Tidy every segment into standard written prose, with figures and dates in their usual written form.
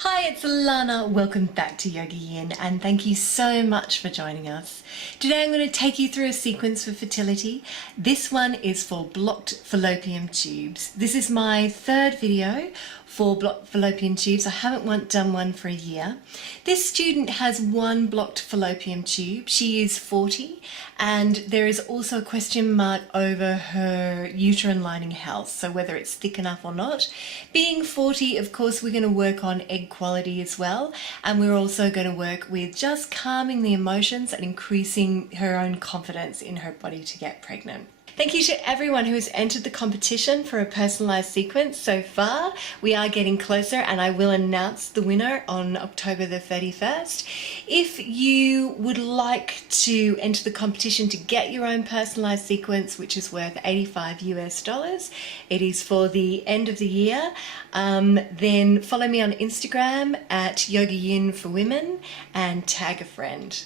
Hi, it's Allannah. Welcome back to YogaYin and thank you so much for joining us. Today I'm going to take you through a sequence for fertility. This one is for blocked fallopian tubes. This is my third video for blocked fallopian tubes. I haven't done one for a year. This student has one blocked fallopian tube. She is 40 and there is also a question mark over her uterine lining health, so whether it's thick enough or not. Being 40, of course, we're going to work on egg quality as well, and we're also going to work with just calming the emotions and increasing her own confidence in her body to get pregnant. Thank you to everyone who has entered the competition for a personalised sequence so far. We are getting closer and I will announce the winner on October the 31st. If you would like to enter the competition to get your own personalised sequence, which is worth $85 US, it is for the end of the year, then follow me on Instagram at YogaYin for women and tag a friend.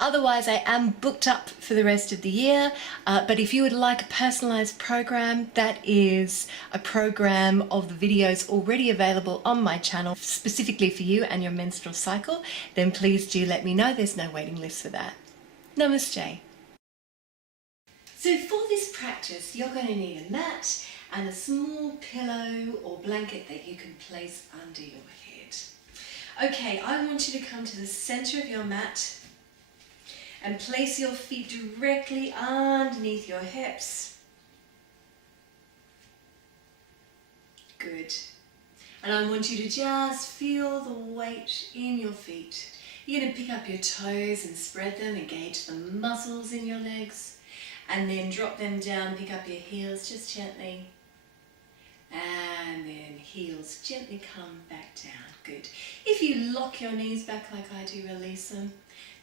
Otherwise, I am booked up for the rest of the year, but if you would like a personalised program, that is a program of the videos already available on my channel specifically for you and your menstrual cycle, then please do let me know. There's no waiting list for that. Namaste. So for this practice, you're going to need a mat and a small pillow or blanket that you can place under your head. Okay, I want you to come to the centre of your mat and place your feet directly underneath your hips. Good. And I want you to just feel the weight in your feet. You're going to pick up your toes and spread them, engage the muscles in your legs, and then drop them down, pick up your heels just gently. And then heels gently come back down. Good. If you lock your knees back like I do, release them.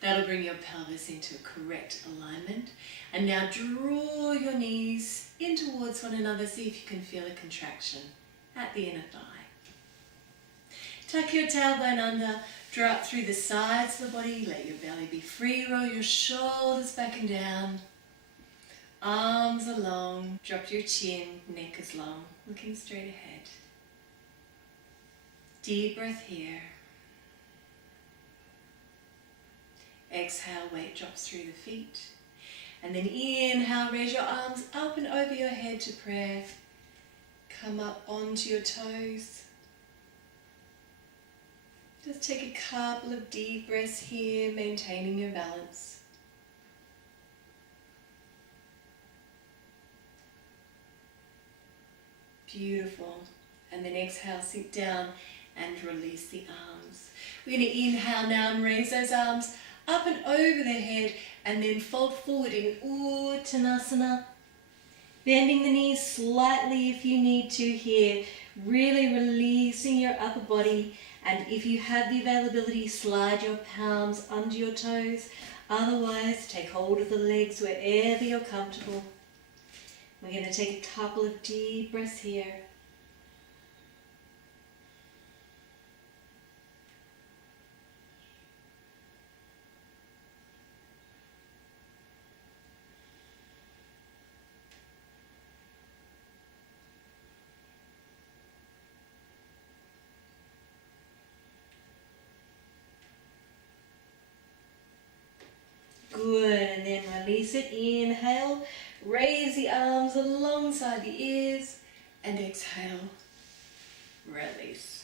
That'll bring your pelvis into correct alignment. And now draw your knees in towards one another. See if you can feel a contraction at the inner thigh. Tuck your tailbone under, draw up through the sides of the body. Let your belly be free. Roll your shoulders back and down. Arms are long. Drop your chin, neck is long. Looking straight ahead. Deep breath here. Exhale, weight drops through the feet. And then inhale, raise your arms up and over your head to prayer. Come up onto your toes. Just take a couple of deep breaths here, maintaining your balance. Beautiful. And then exhale, sit down and release the arms. We're going to inhale now and raise those arms up and over the head and then fold forward in Uttanasana. Bending the knees slightly if you need to here. Really releasing your upper body, and if you have the availability, slide your palms under your toes. Otherwise, take hold of the legs wherever you're comfortable. We're going to take a couple of deep breaths here. Good, and then release it. Inhale, raise the arms alongside the ears, and exhale, release.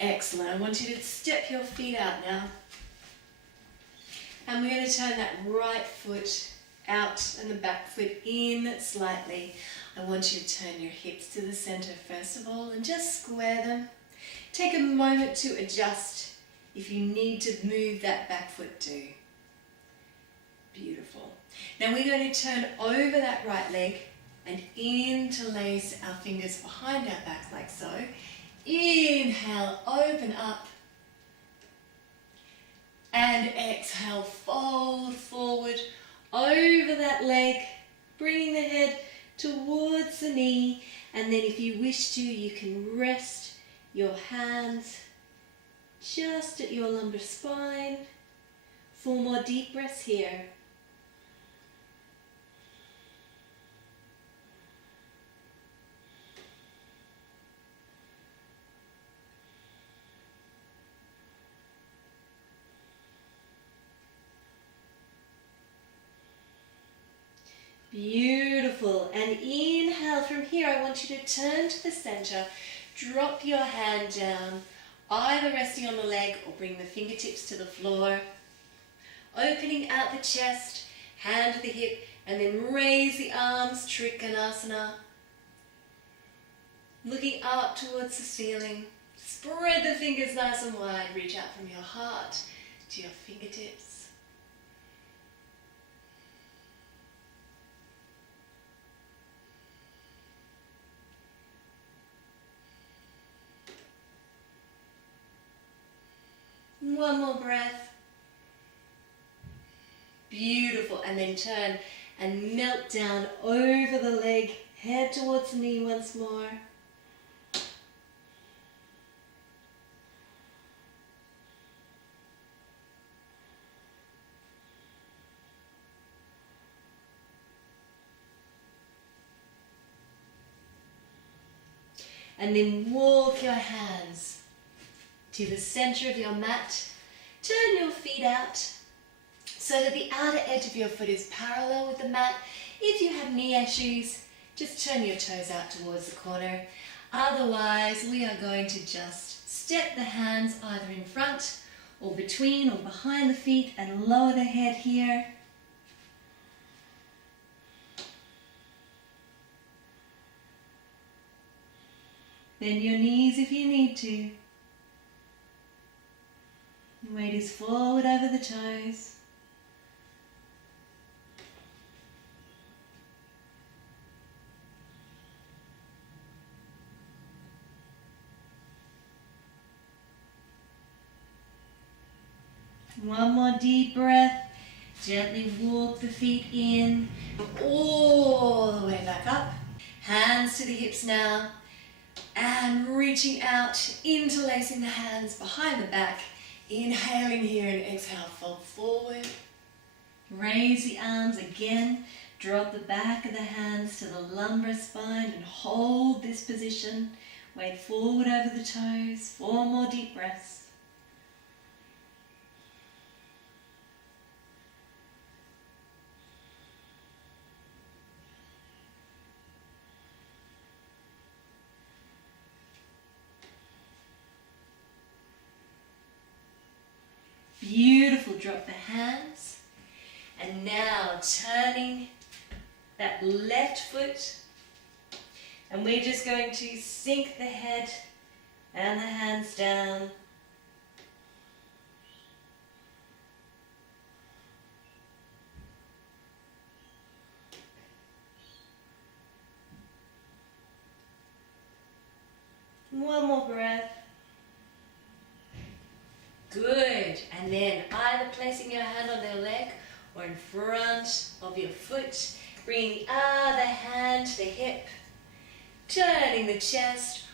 Excellent. I want you to step your feet out now. And we're going to turn that right foot out and the back foot in slightly. I want you to turn your hips to the center first of all and just square them. Take a moment to adjust. If you need to move that back foot, do. Beautiful. Now we're going to turn over that right leg and interlace our fingers behind our back like so. Inhale, open up. And exhale, fold forward over that leg, bringing the head towards the knee. And then if you wish to, you can rest your hands just at your lumbar spine. 4 more deep breaths here. Beautiful. And inhale from here. I want you to turn to the center. Drop your hand down, either resting on the leg or bring the fingertips to the floor. Opening out the chest, hand to the hip, and then raise the arms, Trikonasana. Looking up towards the ceiling. Spread the fingers nice and wide. Reach out from your heart to your fingertips. One more breath. Beautiful. And then turn and melt down over the leg. Head towards the knee once more. And then walk your hands to the center of your mat. Turn your feet out so that the outer edge of your foot is parallel with the mat. If you have knee issues, just turn your toes out towards the corner. Otherwise, we are going to just step the hands either in front or between or behind the feet and lower the head here. Bend your knees if you need to. Weight is forward over the toes. One more deep breath. Gently walk the feet in, all the way back up. Hands to the hips now. And reaching out, interlacing the hands behind the back. Inhaling here and exhale, fold forward. Raise the arms again. Drop the back of the hands to the lumbar spine and hold this position. Weight forward over the toes. 4 more deep breaths. Beautiful, drop the hands. And now turning that left foot. And we're just going to sink the head and the hands down. One more breath. Good. And then either placing your hand on their leg or in front of your foot, bringing the other hand to the hip, turning the chest,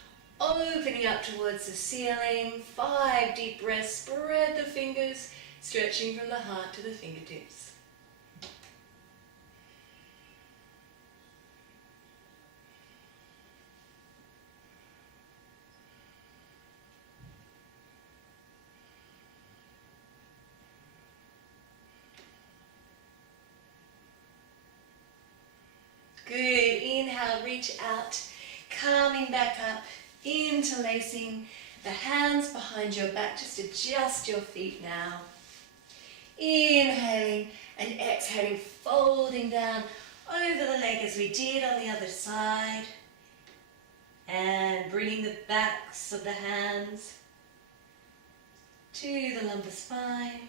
opening up towards the ceiling. 5 deep breaths. Spread the fingers, stretching from the heart to the fingertips. Good. Inhale, reach out, coming back up, interlacing the hands behind your back. Just adjust your feet now. Inhaling and exhaling, folding down over the leg as we did on the other side. And bringing the backs of the hands to the lumbar spine.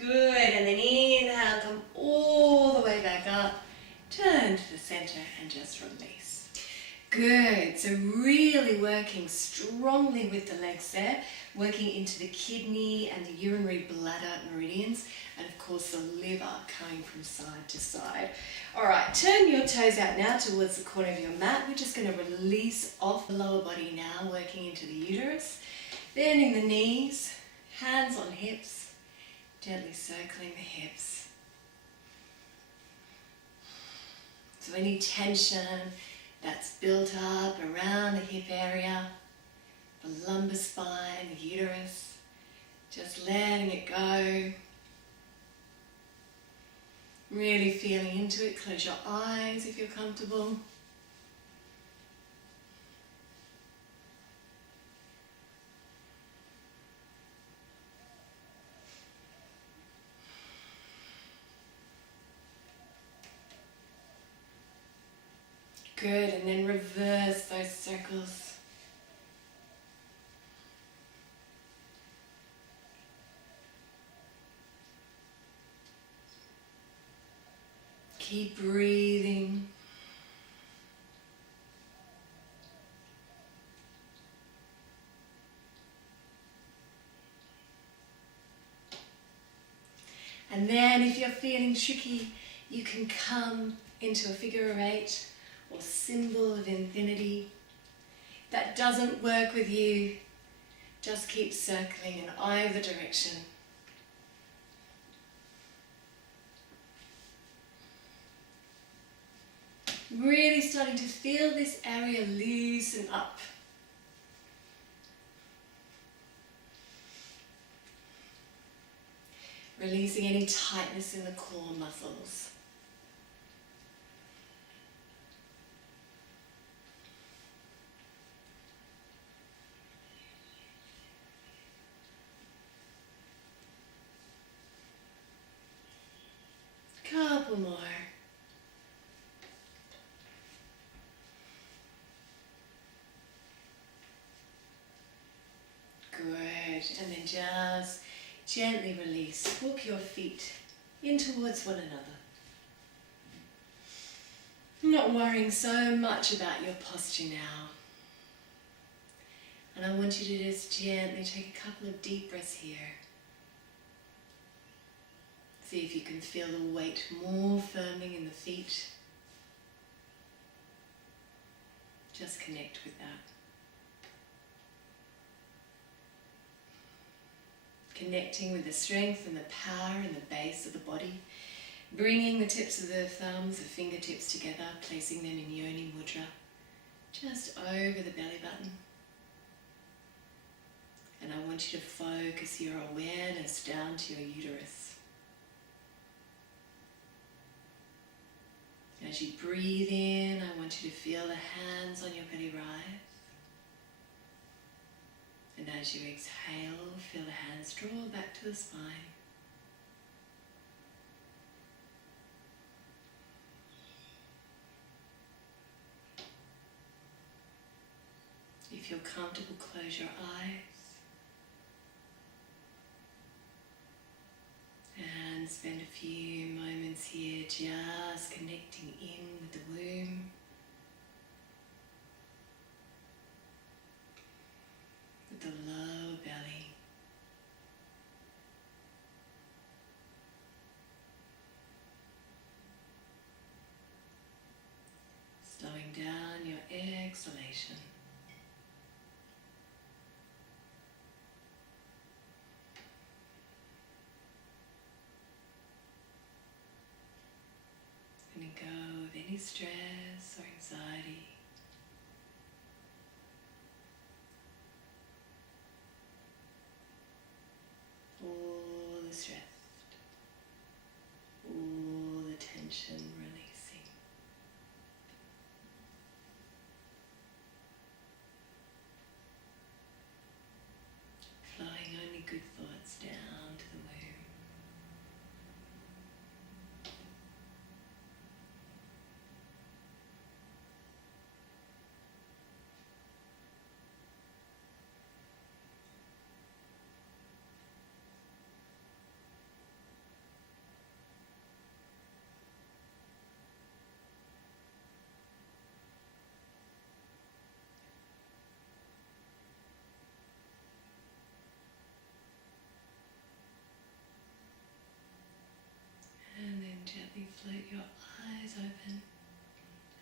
Good, and then inhale, come all the way back up, turn to the center and just release. Good, so really working strongly with the legs there, working into the kidney and the urinary bladder meridians, and of course the liver coming from side to side. All right, turn your toes out now towards the corner of your mat. We're just going to release off the lower body now, working into the uterus, bending the knees, hands on hips, gently circling the hips. So any tension that's built up around the hip area, the lumbar spine, the uterus, just letting it go. Really feeling into it. Close your eyes if you're comfortable. Good, and then reverse those circles. Keep breathing. And then if you're feeling tricky, you can come into a figure of 8 or symbol of infinity. If that doesn't work with you, just keep circling in either direction. Really starting to feel this area loosen up. Releasing any tightness in the core muscles. Couple more. Good, and then just gently release. Walk your feet in towards one another. Not worrying so much about your posture now. And I want you to just gently take a couple of deep breaths here. See if you can feel the weight more firming in the feet. Just connect with that. Connecting with the strength and the power in the base of the body. Bringing the tips of the thumbs, the fingertips together, placing them in Yoni Mudra, just over the belly button. And I want you to focus your awareness down to your uterus. As you breathe in, I want you to feel the hands on your belly rise. And as you exhale, feel the hands draw back to the spine. If you're comfortable, close your eyes. And spend a few moments here just connecting in with the womb. With the low belly. Slowing down your exhalation. Letting go of any stress or anxiety. All the stress, all the tension releasing. Flowing only good thoughts down to the womb. Gently float your eyes open,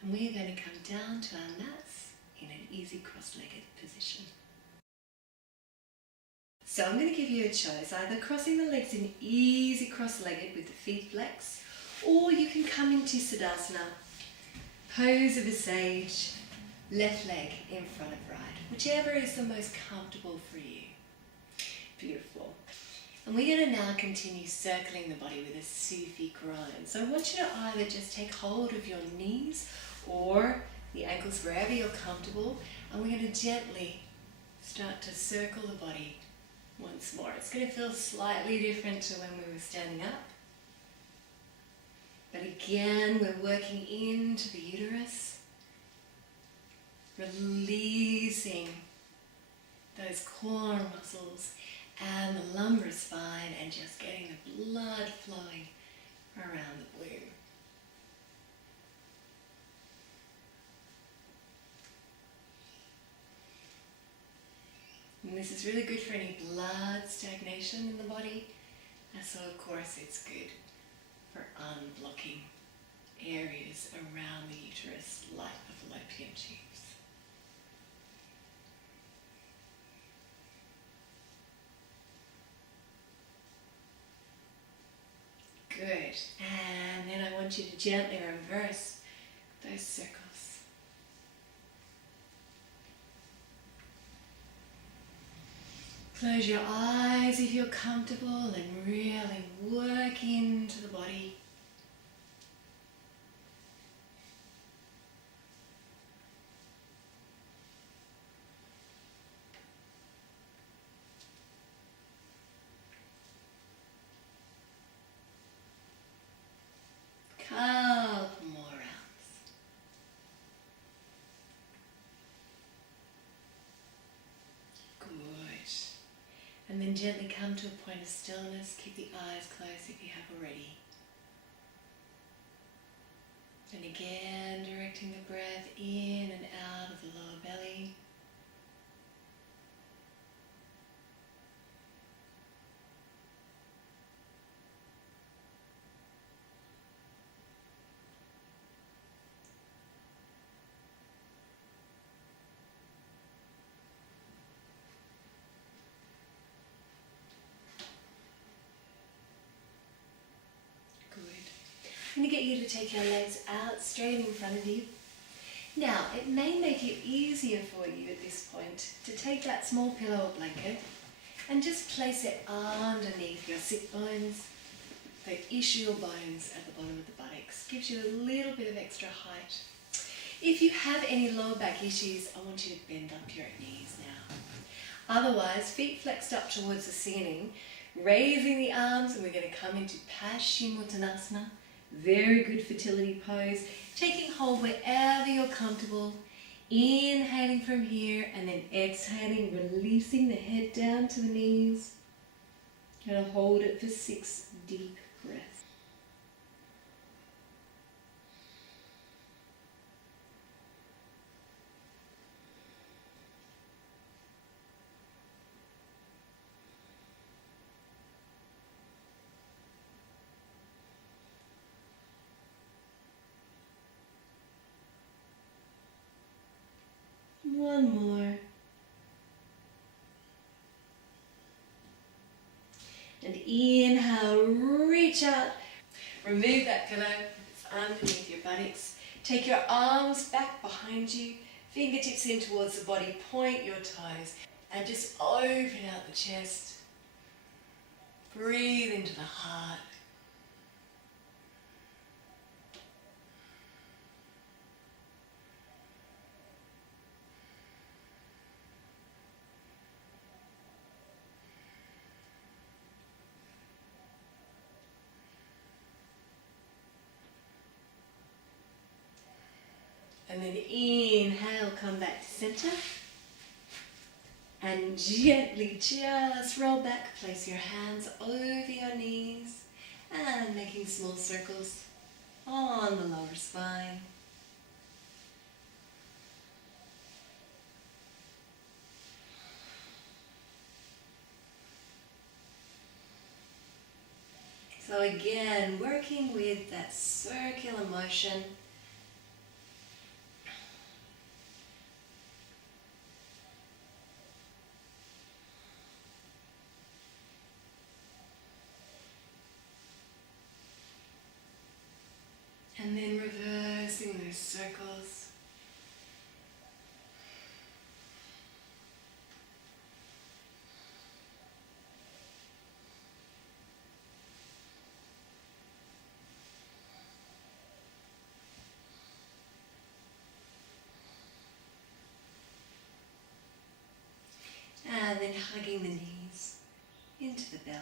and we're going to come down to our mats in an easy cross-legged position. So I'm going to give you a choice, either crossing the legs in easy cross-legged with the feet flexed, or you can come into Siddhasana Pose of a sage, left leg in front of right, whichever is the most comfortable for you. Beautiful. And we're going to now continue circling the body with a Sufi grind. So I want you to either just take hold of your knees or the ankles wherever you're comfortable, and we're going to gently start to circle the body once more. It's going to feel slightly different to when we were standing up. But again, we're working into the uterus, releasing those core muscles and the lumbar spine, and just getting the blood flowing around the womb. And this is really good for any blood stagnation in the body, and so of course it's good for unblocking areas around the uterus like the fallopian tubes. Good. And then I want you to gently reverse those circles. Close your eyes if you're comfortable and really work into the body. Couple more rounds. Good. And then gently come to a point of stillness. Keep the eyes closed if you have already. And again, directing the breath in and out of the lower belly. I'm going to get you to take your legs out straight in front of you. Now, it may make it easier for you at this point to take that small pillow or blanket and just place it underneath your sit bones, the ischial bones at the bottom of the buttocks. Gives you a little bit of extra height. If you have any lower back issues, I want you to bend up your knees now. Otherwise, feet flexed up towards the ceiling, raising the arms, and we're going to come into Paschimottanasana. Very good fertility pose. Taking hold wherever you're comfortable. Inhaling from here and then exhaling, releasing the head down to the knees. Going to hold it for 6 deep breaths. One more. And inhale, reach out. Remove that pillow that's underneath your buttocks. Take your arms back behind you, fingertips in towards the body, point your toes, and just open out the chest. Breathe into the heart. And then inhale, come back to center. And gently just roll back, place your hands over your knees and making small circles on the lower spine. So again, working with that circular motion. And then reversing the those circles. And then hugging the knees into the belly.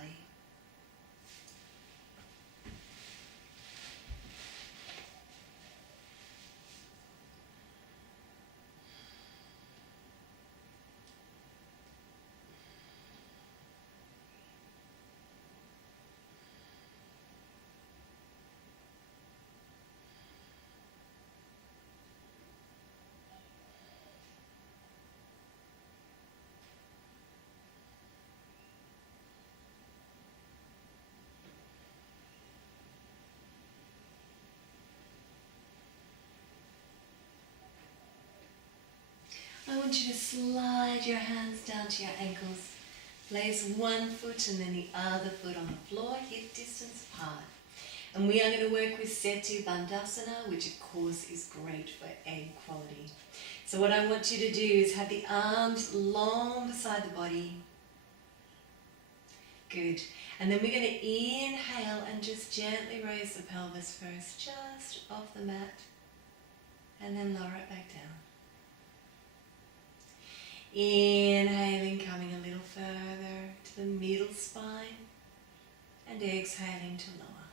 I want you to slide your hands down to your ankles. Place one foot and then the other foot on the floor, hip distance apart. And we are going to work with Setu Bandhasana, which of course is great for egg quality. So what I want you to do is have the arms long beside the body. Good. And then we're going to inhale and just gently raise the pelvis first, just off the mat. And then lower it back down. Inhaling, coming a little further to the middle spine. And exhaling to lower.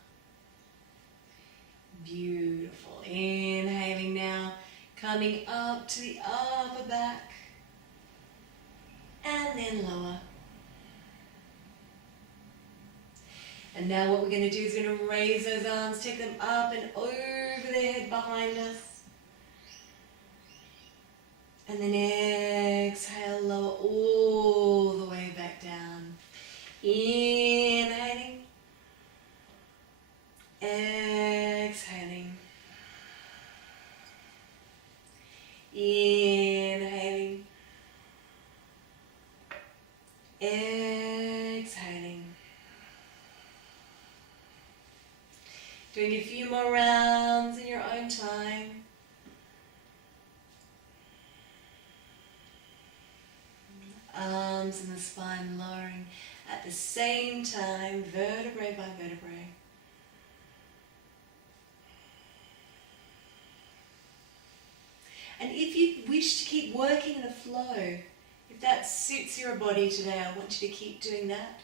Beautiful. Inhaling now, coming up to the upper back. And then lower. And now what we're going to do is we're going to raise those arms, take them up and over the head behind us. And then exhale, lower all the way back down. Inhaling. Exhaling. Inhaling. Exhaling. Doing a few more rounds in your own time. Arms and the spine lowering at the same time, vertebrae by vertebrae. And if you wish to keep working in a flow, if that suits your body today, I want you to keep doing that.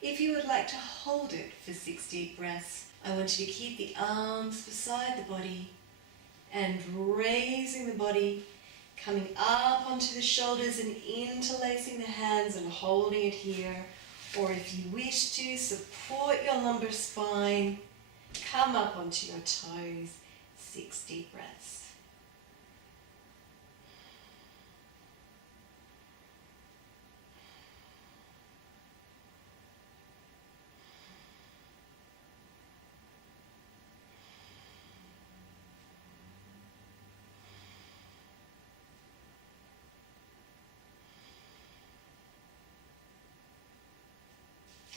If you would like to hold it for 6 deep breaths, I want you to keep the arms beside the body and raising the body, coming up onto the shoulders and interlacing the hands and holding it here. Or if you wish to, support your lumbar spine, come up onto your toes, 6 deep breaths.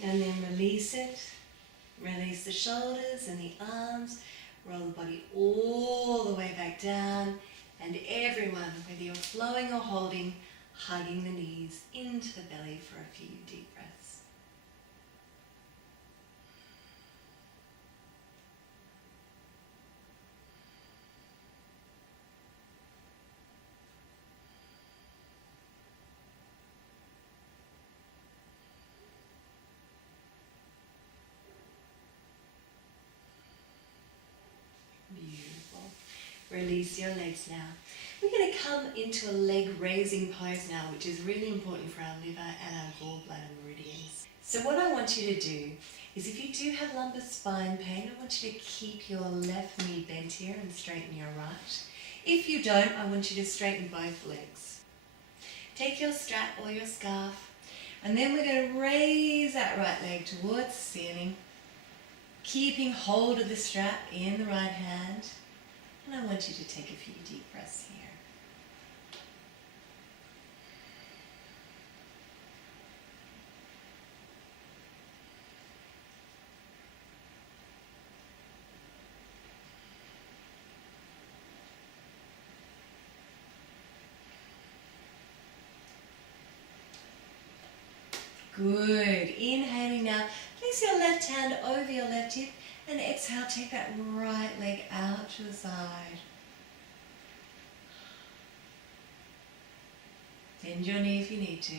And then release it. Release the shoulders and the arms. Roll the body all the way back down. And everyone, whether you're flowing or holding, hugging the knees into the belly for a few deep breaths. Beautiful. Release your legs now. We're going to come into a leg raising pose now, which is really important for our liver and our gallbladder meridians. So what I want you to do is, if you do have lumbar spine pain, I want you to keep your left knee bent here and straighten your right. If you don't, I want you to straighten both legs. Take your strap or your scarf, and then we're going to raise that right leg towards the ceiling, keeping hold of the strap in the right hand. And I want you to take a few deep breaths here. Good. Inhaling now. Place your left hand over your left hip and exhale, take that right leg out to the side. Bend your knee if you need to.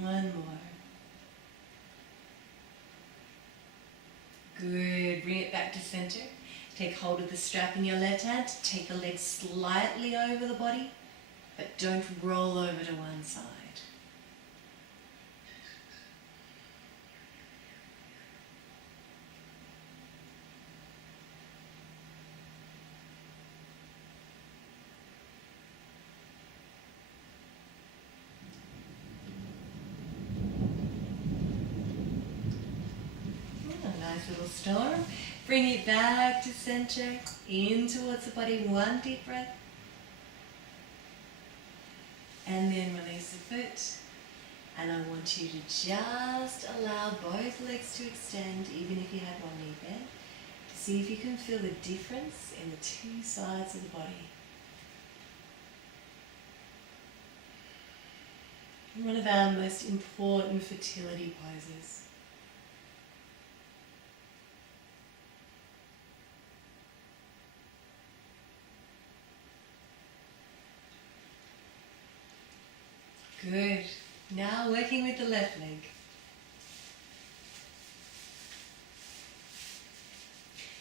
One more. Good. Bring it back to center. Take hold of the strap in your left hand. Take the leg slightly over the body, but don't roll over to one side. Nice little storm. Bring it back to center, in towards the body. One deep breath. And then release the foot. And I want you to just allow both legs to extend, even if you have one knee bent, to see if you can feel the difference in the two sides of the body. One of our most important fertility poses. Good. Now working with the left leg.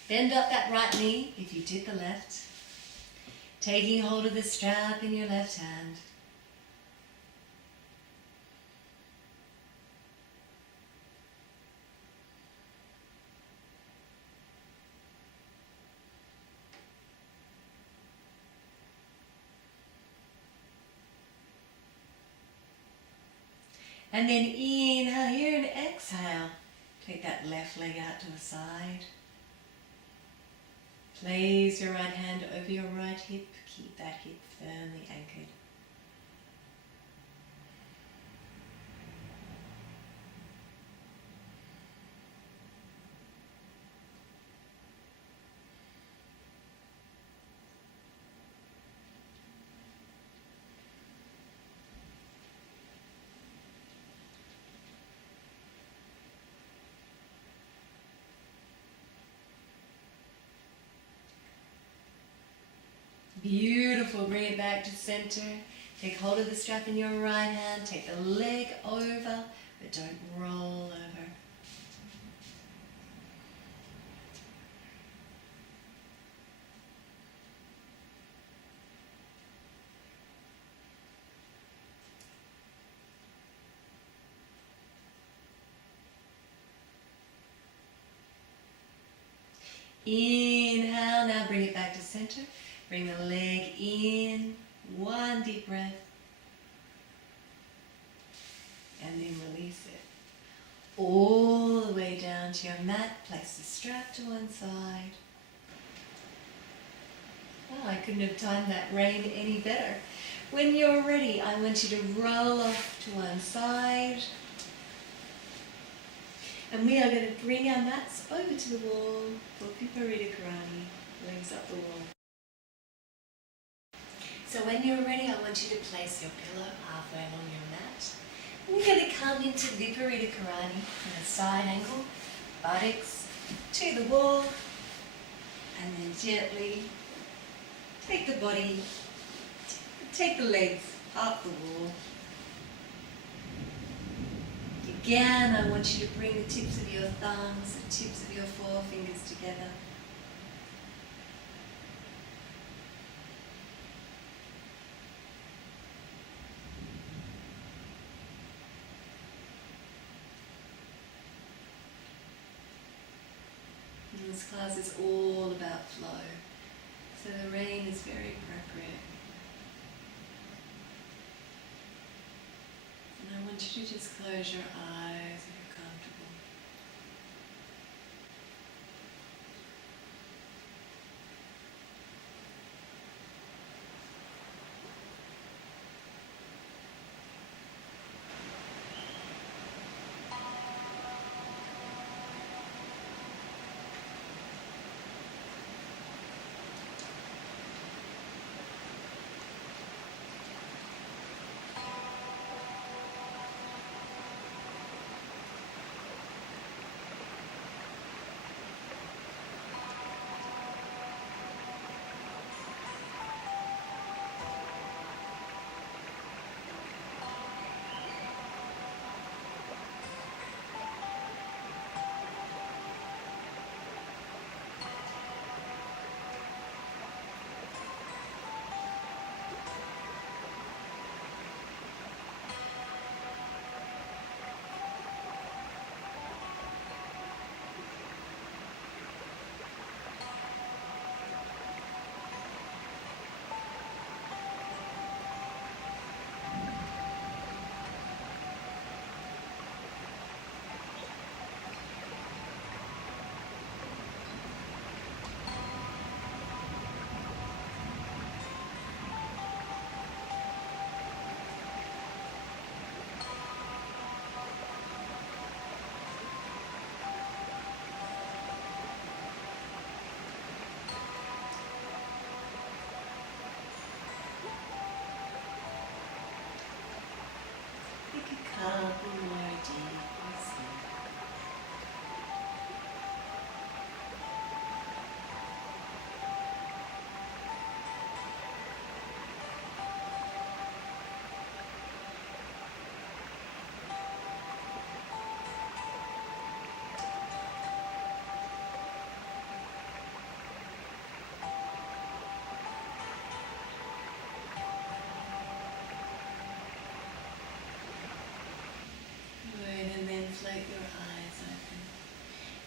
Bend up that right knee if you did the left. Taking hold of the strap in your left hand. And then inhale here and exhale. Take that left leg out to the side. Place your right hand over your right hip. Keep that hip firmly anchored. Beautiful. Bring it back to center. Take hold of the strap in your right hand. Take the leg over, but don't roll over. Inhale. Now bring it back to center. Bring the leg in, one deep breath, and then release it. All the way down to your mat, place the strap to one side. Oh, I couldn't have timed that rain any better. When you're ready, I want you to roll off to one side. And we are going to bring our mats over to the wall for Viparita Karani, legs up the wall. So when you're ready, I want you to place your pillow halfway along your mat. And we're going to come into Viparita Karani in a side angle, buttocks to the wall, and then gently take the body, take the legs up the wall. Again, I want you to bring the tips of your thumbs, the tips of your forefingers together. This class is all about flow, so the rain is very appropriate. And I want you to just close your eyes if you're comfortable. more deep asleep. Good, and then float your eyes open.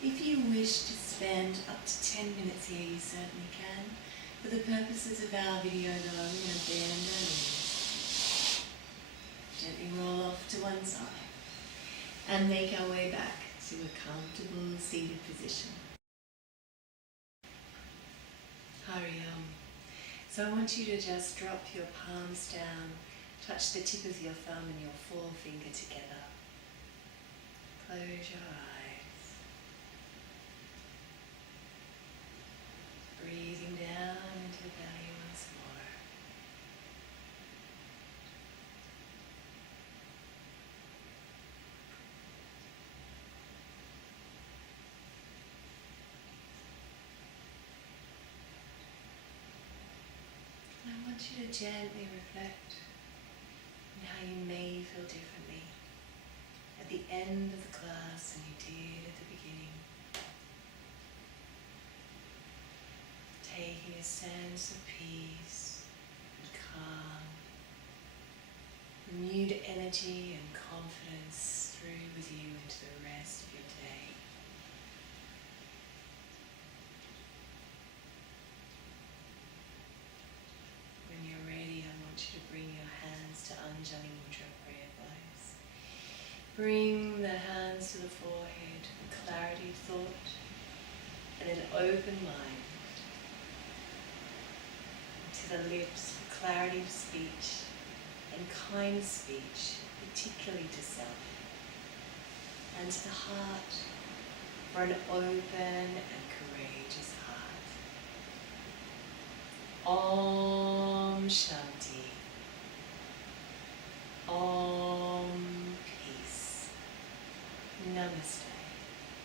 If you wish to spend up to 10 minutes here, you certainly can. For the purposes of our video though, we're going to bend our knees. Gently roll off to one side. And make our way back to a comfortable seated position. Hari Om. So I want you to just drop your palms down, touch the tip of your thumb and your forefinger together. Close your eyes. Breathing down into the belly once more. And I want you to gently reflect on how you may feel differently at the end of the class than you did at the beginning. Taking a sense of peace and calm, renewed energy and confidence through with you into the rest of your day. When you're ready, I want you to bring your hands to Anjali Mudra prayer place. Bring the hands to the forehead for clarity of thought and an open mind. To the lips for clarity of speech and kind speech, particularly to self. And to the heart for an open and courageous heart. Om Shanti.